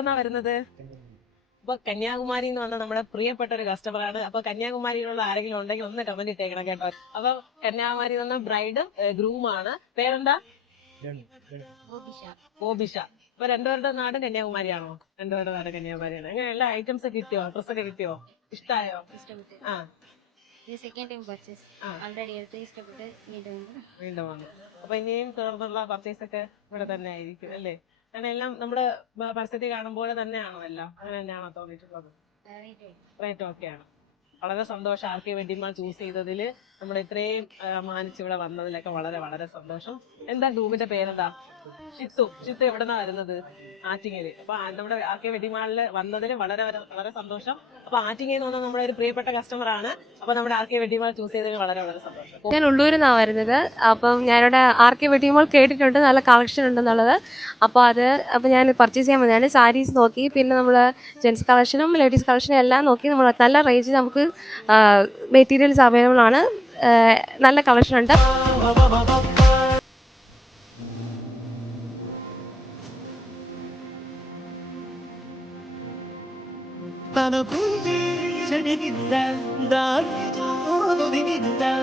എവിടെന്നാ വരുന്നത്? അപ്പൊ കന്യാകുമാരി എന്ന് പറഞ്ഞാൽ നമ്മുടെ പ്രിയപ്പെട്ട ഒരു കസ്റ്റമറാണ്. അപ്പൊ കന്യാകുമാരിയിലുള്ള ആരെങ്കിലും ഉണ്ടെങ്കിൽ ഒന്ന് കമന്റ് ഇട്ടേക്കണം കേട്ടോ. അപ്പൊ കന്യാകുമാരി എന്ന് പറഞ്ഞ ബ്രൈഡും ഗ്രൂമാണ്. പേരെന്താ? ബോബിഷ. അപ്പൊ രണ്ടുപേരുടെ നാട് കന്യാകുമാരിയാണോ? രണ്ടുപേരുടെ നാട് കന്യാകുമാരിയാണ്. അങ്ങനെ എല്ലാ ഐറ്റംസ് കിട്ടിയോ? ഡ്രസ്സൊക്കെ കിട്ടിയോ? ഇഷ്ടായോ? ആ വീണ്ടും വന്നു. അപ്പൊ ഇനിയും തുടർന്നുള്ള പർച്ചേസ് ഒക്കെ ഇവിടെ തന്നെ ആയിരിക്കും അല്ലേ? അങ്ങനെ എല്ലാം നമ്മുടെ പരസ്യത്തിൽ കാണുമ്പോൾ തന്നെയാണോ എല്ലാം? അങ്ങനെ തന്നെയാണോ തോന്നിയിട്ടുള്ളത്? റേറ്റ് ഓക്കെയാണ്. വളരെ സന്തോഷം. ആർക്കെ വെഡിങ് മാൾ ചൂസ് ചെയ്തതിൽ നമ്മൾ ഇത്രയും മാനിച്ച് ഇവിടെ വന്നതിലൊക്കെ വളരെ വളരെ സന്തോഷം. എന്താ ഗ്രൂമിന്റെ പേരെന്താ? ഷിത്തു. ഷിത്തു എവിടെന്നാ വരുന്നത്? ആറ്റിങ്ങല്. അപ്പൊ നമ്മുടെ ആർക്കെ വെഡിങ് മാളിൽ വന്നതിന് വളരെ വളരെ സന്തോഷം. അപ്പൊ ആറ്റിങ്ങയിൽ നിന്ന് നമ്മുടെ ഒരു പ്രിയപ്പെട്ട കസ്റ്റമർ ആണ്. അപ്പൊ നമ്മുടെ ആർക്കെ വെഡിങ് മാൾ ചൂസ് ചെയ്തതിന് വളരെ വളരെ സന്തോഷം. ഞാൻ ഉള്ളൂരിൽ നിന്നാണ് വരുന്നത്. അപ്പം ഞാനിവിടെ ആർക്കെ വെഡിങ് മാൾ കേട്ടിട്ടുണ്ട്, നല്ല കളക്ഷൻ ഉണ്ടെന്നുള്ളത്. അപ്പോൾ ഞാൻ പർച്ചേസ് ചെയ്യാൻ വന്നതാണ്. സാരീസ് നോക്കി, പിന്നെ നമ്മൾ ജെൻസ് കളക്ഷനും ലേഡീസ് കളക്ഷനും എല്ലാം നോക്കി. നമ്മൾ നല്ല റേഞ്ചിൽ നമുക്ക് മെറ്റീരിയൽസ് അവൈലബിൾ ആണ്. നല്ല കളക്ഷൻ ഉണ്ട്. Bana buldi seni gider dar, onu bir gider,